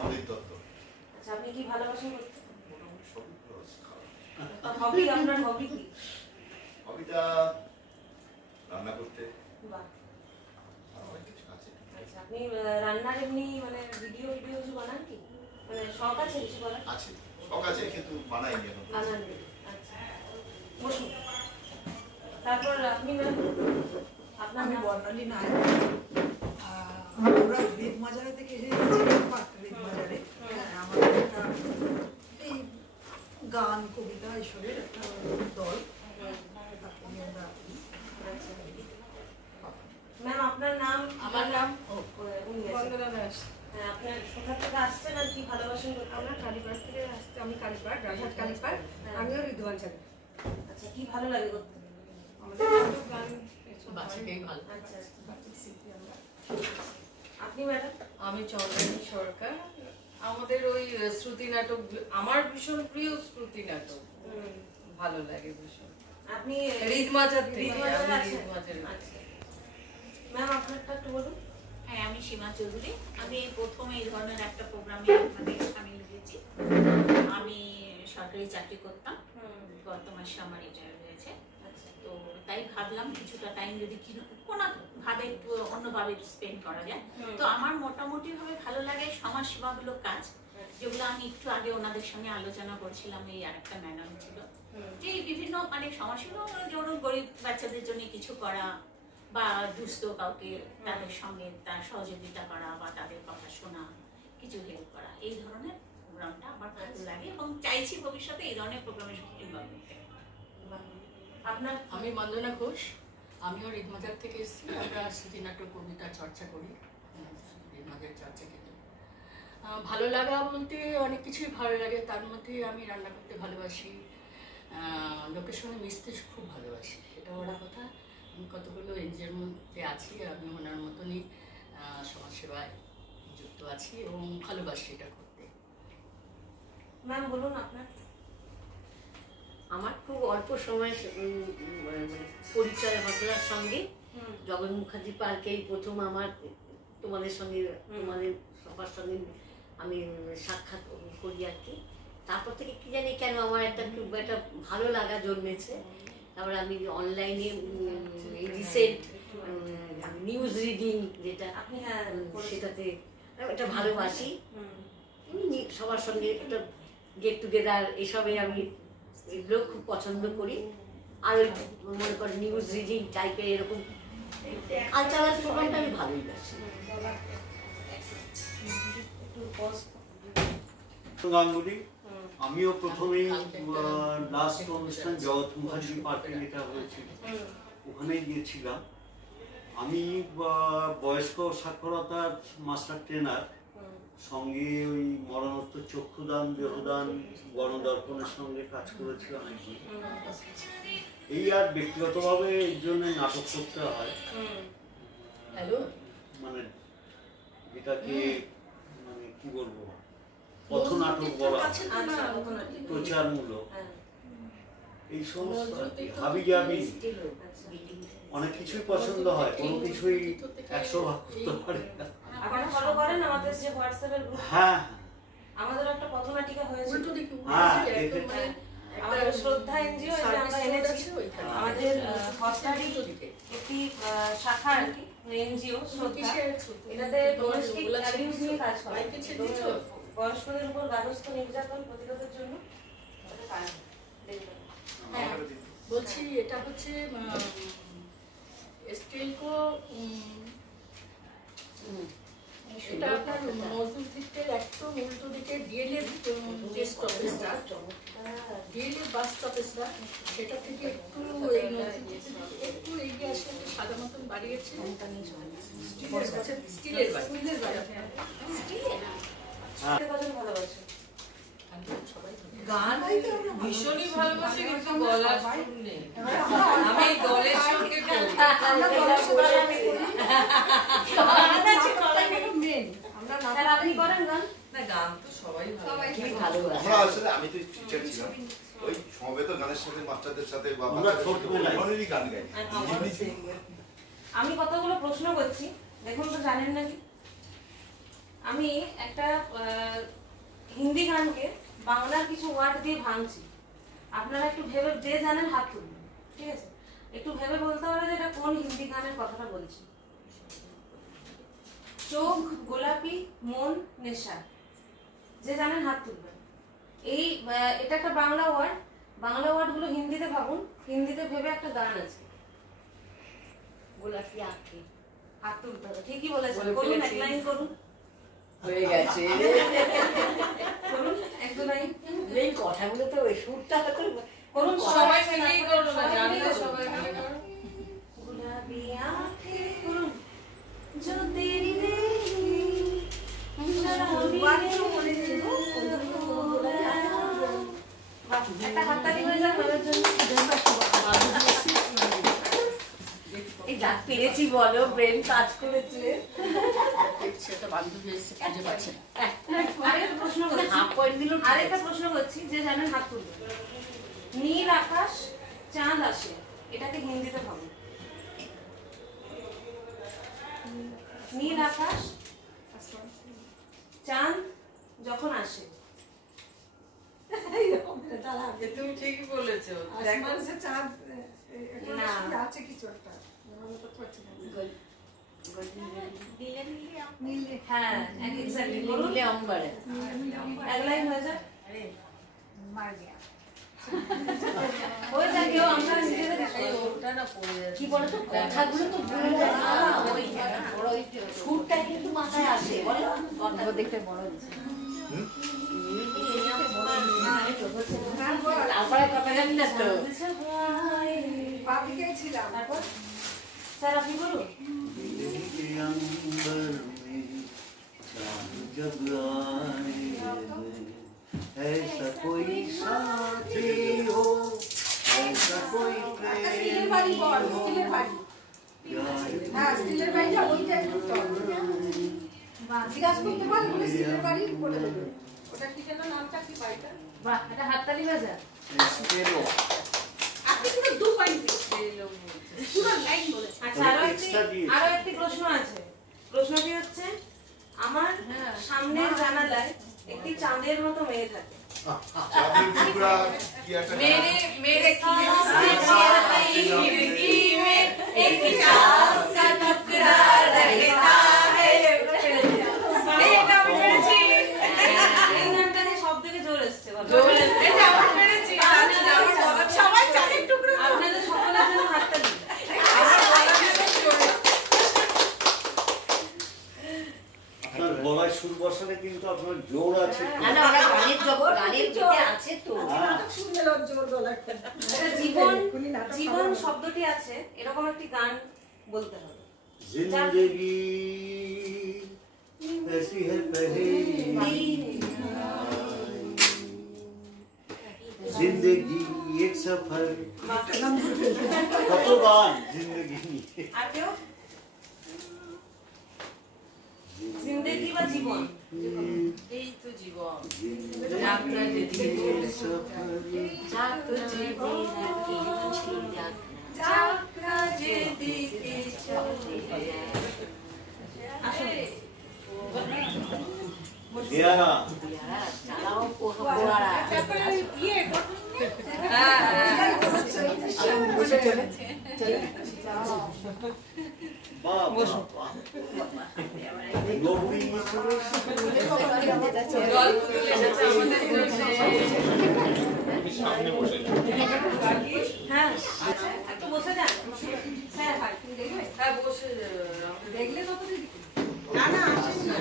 আচ্ছা, আপনি কি ভালোবাসেন করতে? হবি, আপনার হবি কি? হবিটা রান্না করতে। বাহ, অনেক কিছু আছে। আচ্ছা, আপনি রান্নার এমনি মানে ভিডিও কিছু বানান কি? মানে শখ আছে কিছু করার? আছে, শখ আছে কিন্তু বানাইনি এখন। বানাননি। আচ্ছা, বসুন। তারপর আপনি ম্যাম, আপনার আমি নাম? বর্ণালী নায়ক। আমরা রেদমাজারে থেকে এসেছি, রেদমাজারে। আমাদের একটা এই গান কবিতা এসবের একটা দল। ম্যাম, আপনার নাম? আমার নাম বন্দনা দাস। হ্যাঁ, আপনার কোথা থেকে আসছেন আর কি ভালোবাসেন করতে? আমরা কালীপাড় থেকে আসছি। আমি কালীপাড়, রাজহাট কালীপাড়। আমিও ঋতুয়ান চাকরি। আচ্ছা, কি ভালো লাগে করতে? আমাদের নাটক গান বাচ্চাকেই ভালো। আচ্ছা, শিল্পী আমরা। আপনি ম্যাডাম? আমি চন্দ্রানী সরকার। আমাদের ওই শ্রুতি নাটক, আমার ভীষণ প্রিয় শ্রুতি নাটক, ভালো লাগে ভীষণ। আপনি রিদমাজার থেকে। রিদমাজারে আমি আছেন? রিদমাজারে। আচ্ছা ম্যাম, আপনারটা একটু বলুন। হ্যাঁ, আমি সীমা চৌধুরী। আমি প্রথম এই ধরনের একটা প্রোগ্রামে সামিল হয়েছি। আমি সরকারি চাকরি করতাম, গত মাসে আমার রিটায়ার হয়েছে। তো তাই ভাবলাম কিছুটা টাইম যদি কোনোভাবে একটু অন্যভাবে স্পেন্ড করা যায়। তো আমার মোটামুটি ভাবে ভালো লাগে সমাজসেবামূলক কাজ, যেগুলো আমি একটু আগে ওনাদের সঙ্গে আলোচনা করছিলাম। এই আরেকটা ম্যাডাম ছিল যে বিভিন্ন মানে সমাজসেবা, যেমন গরিব বাচ্চাদের জন্য কিছু করা বা দুস্থ কাউকে তাদের সঙ্গে তার সহযোগিতা করা বা তাদের কথা শোনা, কিছু হেল্প করা, এই ধরনের প্রোগ্রামটা আমার ভালো লাগে এবং চাইছি ভবিষ্যতে এই ধরনের প্রোগ্রামের সঙ্গে ইনভলভ হতে। আপনার? আমি বন্দনা ঘোষ। আমিও রিদমাজার থেকে এসেছি। আমরা শ্রুতি নাটক কবিতা চর্চা করি, রিদমাজার চর্চা কেন্দ্র। ভালো লাগা বলতে অনেক কিছুই ভালো লাগে, তার মধ্যে আমি রান্না করতে ভালোবাসি, লোকের সঙ্গে মিশতে খুব ভালোবাসি, সেটা বড় কথা। আমি কতগুলো এনজিওর মধ্যে আছি, আমি ওনার মতনই সমাজসেবায় যুক্ত আছি এবং ভালোবাসি এটা করতে। ম্যাম বলুন আপনার। আমার খুব অল্প সময় পরিচয় হসলার সঙ্গে জগন মুখার্জি পার্কেই প্রথম আমার তোমাদের সঙ্গে তোমাদের সবার সঙ্গে আমি সাক্ষাৎ করি আর কি। তারপর থেকে কি জানি কেন আমার খুব একটা ভালো লাগা জন্মেছে। তারপরে আমি অনলাইনে রিসেন্ট নিউজ রিডিং যেটা সেটাতে এটা ভালোবাসি। সবার সঙ্গে একটা গেট টুগেদার এসবে আমি এগুলো খুব পছন্দ করি। আর ওই মনে করেন নিউজ রিডিং টাইপের এরকম কালচারাল প্রোগ্রামটা আমি ভালোই বাসি। গাঙ্গুলি, আমিও প্রথমেই লাস্ট অনুষ্ঠান জগৎ মুখার্জি পার্কে যেটা হয়েছিল ওখানে গিয়েছিলাম। আমি বয়স্ক সাক্ষরতার মাস্টার ট্রেনার, সঙ্গে ওই মরণোত্তর চক্ষুদান, দেহদান, গণদর্পণের সঙ্গে কাজ করেছি অনেকদিন। এই আর ব্যক্তিগতভাবে এর জন্য নাটক করতে হয়, মানে যেটাকে মানে কি বলবো পথনাটক বলা, প্রচারমূলক, এই সমস্ত হাবি জাবি অনেক কিছুই পছন্দ হয়, কোনো কিছুই 100 ভাগ করতে পারে না। আপনারা ফলো করেন আমাদের যে হোয়াটসঅ্যাপের গ্রুপ? হ্যাঁ, আমাদের একটা পথনাটিকা হয়েছে। হ্যাঁ, আমাদের শ্রদ্ধা এনজিও এটা আমরা এনেছি। আমাদের হসটারি একটি শাখা আর কি, এনজিও শ্রদ্ধা। এটাতে ডোমেস্টিক অ্যাবিউজ নিয়ে কাজ করে, বয়স্কদের উপর গার্হস্থ্য নির্যাতন প্রতিরোধের জন্য কাজ। বলছি এটা হচ্ছে স্টিলকো, এটা আপনার মজদুর দিকের একদম উল্টো দিকে ডিএলএফ যে স্টপেজটা, ডিএলএফ বাস স্টপেজটা, সেটা থেকে একটু একটু এগিয়ে আসলে একটা সাদা মতন বাড়িয়েছে স্টিলের ভালোবাসে গান ভীষণই ভালোবাসি, কিন্তু গলার সুর নেই। আমি দলের সঙ্গে আপনি করেন গান? না, গান তো সবাই আমরা আসলে আমি তো টিচার ছিলাম, ওই সমবেত গানের সাথে মাস্টারদের সাথে বা অনেকই গান গাই। আমি কতগুলো প্রশ্ন করছি, দেখুন তো জানেন নাকি। আমি একটা হিন্দি গানকে বাংলার কিছু ওয়ার্ড দিয়ে ভাঙছি, আপনারা একটু ভেবে যে জানেন হাত তুলবেন, ঠিক আছে? একটু ভেবে বলতে হবে যে এটা কোন হিন্দি গানের কথাটা বলছি। চোখ গোলাপি মন নেশা, যে জানেন হাত তুলবেন। এই এটা একটা বাংলা ওয়ার্ড, বাংলা ওয়ার্ডগুলো হিন্দিতে ভাবুন, হিন্দিতে ভেবে একটা গান আছে। গোলাপি আঁখি, হাত তুলতে হবে, ঠিকই বলেছেন, করুন এক লাইন করুন। হয়ে গেছে, করুন এক দু লাইন। এই কথাগুলো তো ওই সুরটা তো করুন সবাই মিলেই করুন না, জানলে সবাই মিলে করুন। गुलाबी आंखें जो तेरी একটা হাততালি হয়ে যাক আমার জন্য। এই যা পেরেছি বলো, ব্রেন কাজ করেছে। সেটা বান্ধবী এসে খুঁজে পাচ্ছে না। আরেকটা প্রশ্ন করছি, হাফ পয়েন্ট দিল। আরেকটা প্রশ্ন করছি, যে জানেন হাত তুলবেন। নীল আকাশ চাঁদ আসে, এটাকে হিন্দিতে ভাবুন। নীল আকাশ চাঁদ যখন আসে, তুমি ঠিকই বলেছো। আছে কিছু একটা হ্যাঁ এক্স্যাক্টলি, বলুন নীলে অম্বরে এক লাইন হয়ে যায়। মার গিয়া হয়ে যায়, কেউ আমরা নিজেদের ওটা না পড়ে যাচ্ছে। কি বলতো, কথাগুলো তো ভুলে যায় না, ওই সুরটা কিন্তু মাথায় আসে, বলো কথা দেখতে বড় হচ্ছে। তারপরে কথা জানি না তো। বাবিকে ছিলাম তারপর স্যার আপনি বলুন। जब आए ऐसा कोई साथी हो, ऐसा कोई স্টিলের বাড়ি বল, স্টিলের বাড়ি। হ্যাঁ স্টিলের বাড়িটা ওইটা একটু জিজ্ঞাসা করতে পারি, বলে স্টিলের বাড়ি বলে দেবে। ওটা কি যেন নামটা, কি বাড়িটা? বাহ, এটা হাততালি হয়ে যায়। আপনি কিন্তু দু পয়েন্ট পুরো লাইন বলেছেন। আচ্ছা, আরো একটি প্রশ্ন আছে। প্রশ্নটি হচ্ছে, আমার সামনের জানালায় একটি চাঁদের মতো মেয়ে থাকে। চাঁদের টুকরা কি একটা मेरे मेरे खिड़की में एक चाँद का टुकड़ा रहता है। এটা আমি পেরেছি, এই গানটা নিয়ে সব থেকে জোর এসছে, বলো। এটা আমি পেরেছি। সবাই চাঁদের টুকরো। আপনাদের সকলের জন্য হাততালি। আপনার গলায় সুর বসালে কিন্তু আপনার জোর আছে। না না, ওরা গানের জগৎ, গানের ভিতরে আছে তো। নাটক শুনলে লোক জোর গলায়। এটা জীবন শব্দটি আছে, এরকম একটি গান বলতে হবে। जिंदगी ऐसी है पहेली, जिंदगी एक सफर। कत गान जिंदगी আর কেউ? জিন্দেগি বা জীবন, এই তো জীবন। যাত্রা যেদিকে সফর। যাত্রা যেদিকে যাত্রা যেদিকে চলে। আসলে দিয়ারা চালাও পোহারা। বাহ বাহ বাহ। গভীর সুরে জল তুলে এসেছে আমাদের দেশে। হ্যাঁ, একটু বসে যান স্যার। হ্যাঁ বসে দেখলে কত দিদি? না না আসেন না।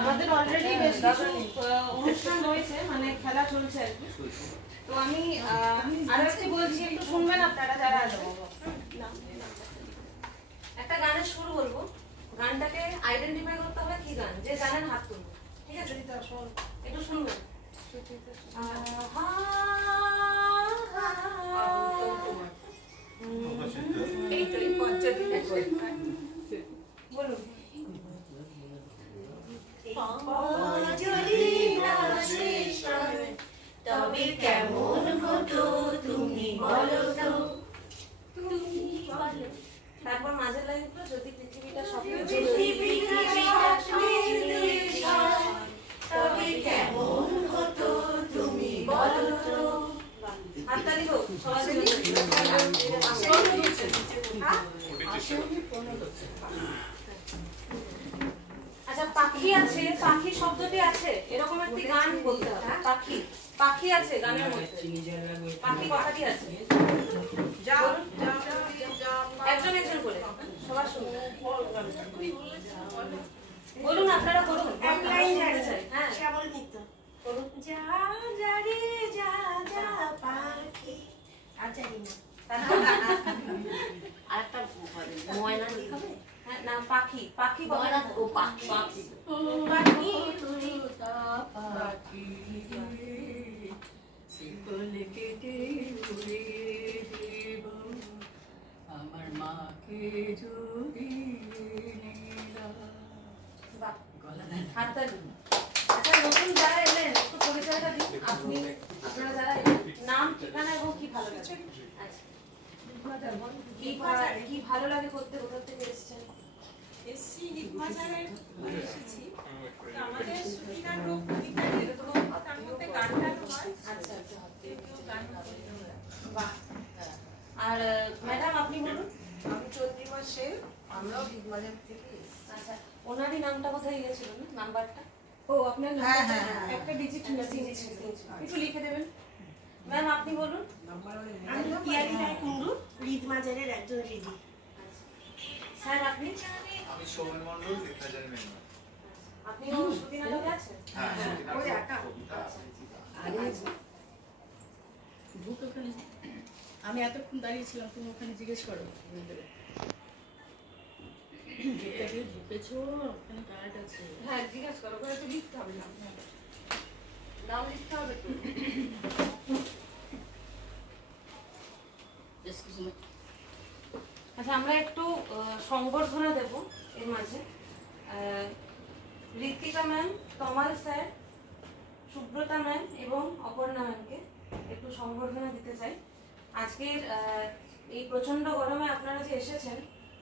আমাদের অলরেডি বেশ কিছু অনুষ্ঠান রয়েছে, মানে খেলা চলছে আর কি। তো আমি আরো একটু বলছি, একটু শুনবেন আপনারা যারা আছেন। একটা গানের সুর বলবো, গানটাকে আইডেন্টিফাই করতে হবে কি গান, যে জানেন হাত তুলবেন, ঠিক আছে? একটু শুনবেন। এই তো এই পঞ্চদিনে বলুন। তবে কেমন হতো তুমি বলো তো, তুমি থাকলেন, তারপর মাঝের লাইনগুলো যদি পৃথিবীটা স্বপ্ন তবে কেমন হতো তুমি বলো তো। হাততালি হোক সবার জন্য। আচ্ছা পাখি আছে, পাখি শব্দটি আছে, এরকম একটি গান বলতে হবে। পাখি, পাখি আছে গানের মধ্যে, পাখি কথাটি আছে। একজন একজন করে সবার শুনুন, বলুন আপনারা করুন। এক লাইন জানি। হ্যাঁ শ্যামল মিত্র করুন। যা যা রে যা যা পাখি, আর জানি না। আর একটা ময়না লিখাবে। হ্যাঁ না পাখি, পাখি ময়না কথা ও পাখি পাখি পাখি পাখি শিকল কেটে উড়ে দেব আমার মাকে যদি হাততালি। আচ্ছা নতুন যারা এলেন একটু পরিচয়টা দিন। আপনি, আপনারা যারা এলেন নাম, ঠিকানা এবং কি ভালো লাগে। আচ্ছা কি ভালো লাগে করতে, কোথা থেকে এসেছেন? এসছি হিটমাজারে এসেছি। আমাদের সুচিনার রূপ কবিতা এরকম তার মধ্যে গানটা হয়। আচ্ছা আচ্ছা কেউ গান করে। বাহ। আর ম্যাডাম আপনি বলুন। আমি চন্দ্রিমা সেন, আমরাও হিটমাজার থেকে এসেছি। আচ্ছা ওনারই নামটা কোথায় গিয়েছিল না নাম্বারটা? ও আপনার হ্যাঁ হ্যাঁ একটা ডিজিট একটু লিখে দেবেন। ম্যাম আপনি বলুন। আমি পিয়ালি রায় কুন্ডু, রিদমাজারের একজন দিদি। স্যার আপনি? আমি সৌমেন মণ্ডল, হিটমাজারের মেম্বার। আপনিও শ্রুতি নাটকে আছেন? হ্যাঁ, ওই একা। কবিতা। ঢুকে ওখানে আমি এতক্ষণ দাঁড়িয়েছিলাম, তুমি ওখানে জিজ্ঞেস করো ঢুকেছো, ওখানে কার্ড আছে। হ্যাঁ জিজ্ঞাসা করো, ওখানে তো লিখতে হবে না, নাম লিখতে হবে তো। আচ্ছা আমরা একটু সংবর্ধনা দেব এর মাঝে। ঋতিকা ম্যাম, তমাল স্যার, সুব্রতা ম্যাম এবং অপর্ণা ম্যামকে একটু সংবর্ধনা দিতে চাই। আজকের এই প্রচন্ড গরমে আপনারা যে এসেছেন,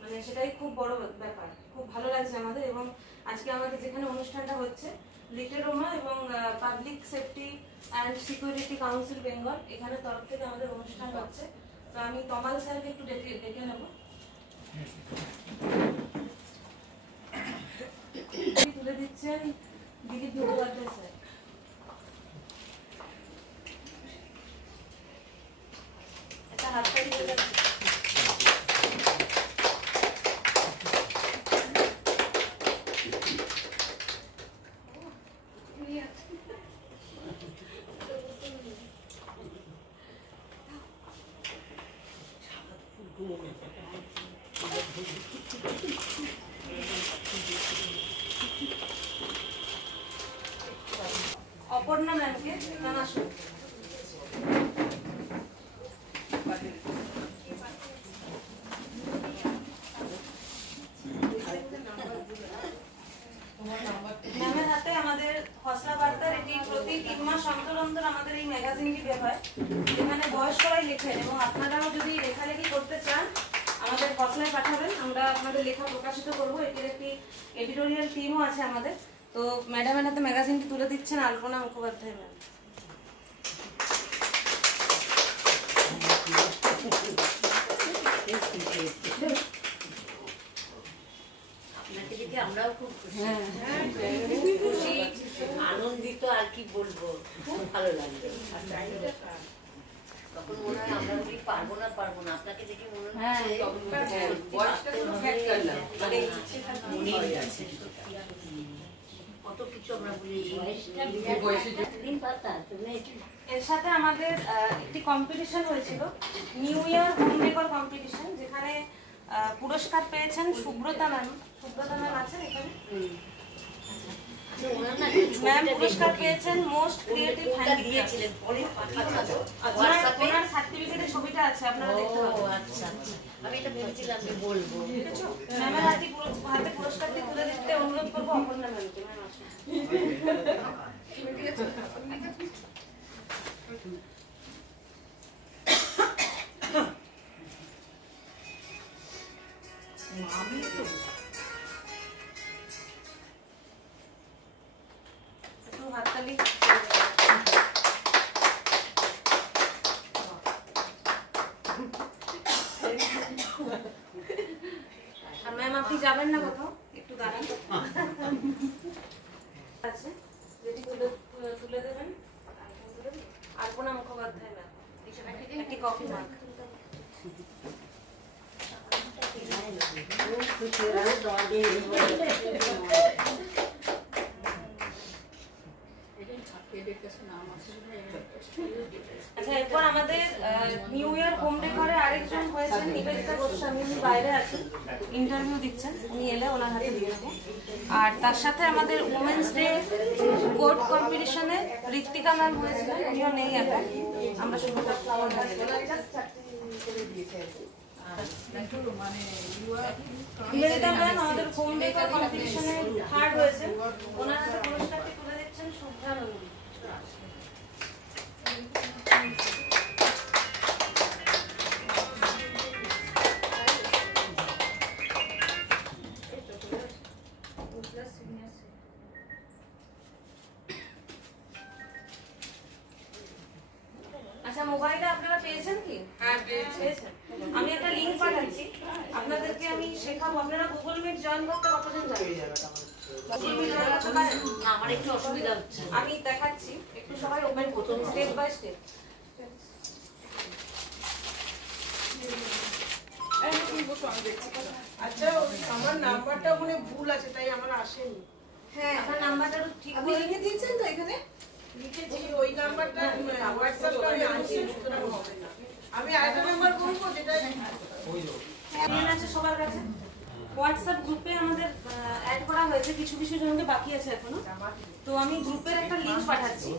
মানে সেটাই খুব বড় ব্যাপার, খুব ভালো লাগছে আমাদের। এবং আজকে আমাদের যেখানে অনুষ্ঠানটা হচ্ছে লিটল রোমা এবং public safety and security council Bengal, এখানে তরফ থেকে আমাদের অনুষ্ঠান হচ্ছে। তো আমি তমাল স্যারকে একটু ডেকে নেব। তুলে দিচ্ছেন দিলীপ মুখোপাধ্যায় স্যার। একটা হাততালি দিয়ে দেন। অপর্ণা ম্যামকে ম্যাম আসুন। ম্যামের হাতে আমাদের খসড়া বার্তার এটি প্রতি 3 মাস অন্তর অন্তর আমাদের এই ম্যাগাজিনটি বের হয়, যেখানে বয়স্করাই লেখেন। এবং আপনারাও যদি লেখালেখি করতে চান আমাদের খসড়ায় পাঠাবেন, আমরা আপনাদের লেখা প্রকাশিত করবো। এটির একটি এডিটোরিয়াল টিমও আছে আমাদের। তো ম্যাডামের হাতে ম্যাগাজিনটি তুলে দিচ্ছেন আলপনা মুখোপাধ্যায় ম্যাম। আপনাকে দেখে আমরাও খুব খুশি, আনন্দিত, আর কি বলবো, খুব ভালো লাগলো। তখন মনে হয় আমরা বলি পারবো না, আপনাকে দেখে মনে হচ্ছে কত কিছু আমরা বলি। এর সাথে আমাদের একটি কম্পিটিশন হয়েছিল, new year home decor competition, যেখানে পুরস্কার পেয়েছেন সুব্রতা ম্যাম। সুব্রতা ম্যাম আছেন এখানে? ম্যাম পুরস্কার পেয়েছেন মোস্ট ক্রিয়েটিভ দিয়েছিলেন, পরে ওনার সার্টিফিকেটের ছবিটা আছে, আপনারা দেখতে পাবেন। আচ্ছা আচ্ছা, আমি এটা ভেবেছিলাম যে বলবো। ম্যামের হাতে পুরস্কারটি তুলে দিতে অনুরোধ করবো অপর্ণা ম্যামকে। ম্যাম আসুন। আমি তো একটু হাততালি। আর ম্যাম আপনি যাবেন না কোথাও, একটু দাঁড়ান। আছে যেটি তুলে দেবেন আলপনা মুখোপাধ্যায় ম্যাম, একটি কফি মার্ক। আচ্ছা, এরপর আমাদের নিউ ইয়ার হোম ডেকোরে আরেকজন হয়েছেন নিবেদিতা গোস্বামী, উনি বাইরে আছেন, ইন্টারভিউ দিচ্ছেন, উনি এলে ওনার হাতে দিয়ে দেবো। আর তার সাথে আমাদের উমেন্স ডে কোড কম্পিটিশনে ঋত্বিকা ম্যাম হয়েছিলেন, উনিও নেই এখন, আমরা শুরু করতে নিবেদিতা ম্যাম আমাদের হোম ডেকোর কম্পিটিশনে থার্ড হয়েছেন, ওনার হাতে পুরস্কারটি তুলে দিচ্ছেন শুভ্রা নন্দী। আচ্ছা, মোবাইলটা আপনারা পেয়েছেন কি? হ্যাঁ পেয়েছেন। আমি একটা লিংক পাঠাচ্ছি আপনাদেরকে, আমি শেখাবো। আপনারা গুগল মিট জয়েন করতে কতজন যাবেন? আমার একটু অসুবিধা হচ্ছে, আমি দেখাচ্ছি, একটু সবাই ওপেন করুন স্টেপ বাই স্টেপ। আচ্ছা, আমার নাম্বারটা ওখানে ভুল আছে, তাই আমার আসেনি। হ্যাঁ, আপনার নাম্বারটা ঠিক আপনি লিখে দিয়েছেন তো এখানে? লিখেছি, ওই নাম্বারটা হোয়াটসঅ্যাপটা আমি আনছি, সুতরাং হবে না। আমি আরেকটা নাম্বার বলবো যেটা আছে সবার কাছে। হোয়াটসঅ্যাপ গ্রুপে আমাদের অ্যাড করা হয়েছে, কিছু কিছু জনকে বাকি আছে এখনো। তো আমি গ্রুপের একটা লিংক পাঠাচ্ছি,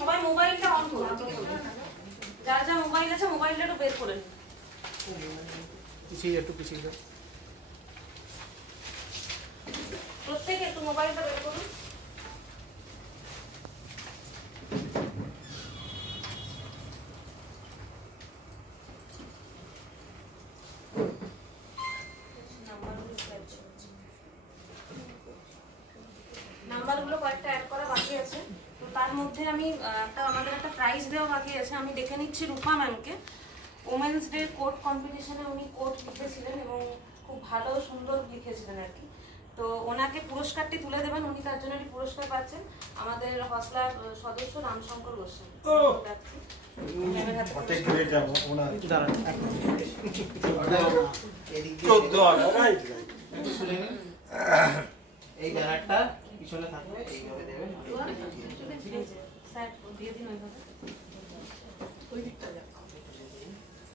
সবাই মোবাইলটা অন করুন। যার যা মোবাইল আছে মোবাইলটা একটু বের করে নিন। প্রত্যেকে একটু মোবাইলটা বের করুন। নাম্বারগুলো কয়েকটা অ্যাড করা বাকি আছে, তো তার মধ্যে আমি আমাদের একটা প্রাইজ দেওয়া বাকি আছে। আমি দেখে নিচ্ছি রূপা ম্যামকে। ওমেন্স ডে কোড কম্পিটিশনে উনি কোড লিখেছিলেন এবং খুব ভালো সুন্দর লিখেছিলেন আর কি। তো ওনাকে পুরস্কারটি তুলে দেবেন, উনি তার জন্য পুরস্কার পাচ্ছেন আমাদের হসলার সদস্য রামশঙ্কর গোস্বামী। এই ব্যানারটা পিছনে থাকবে, এইভাবে দেবেন। স্যার দিয়ে দিন ওইভাবে। ওই দিকটা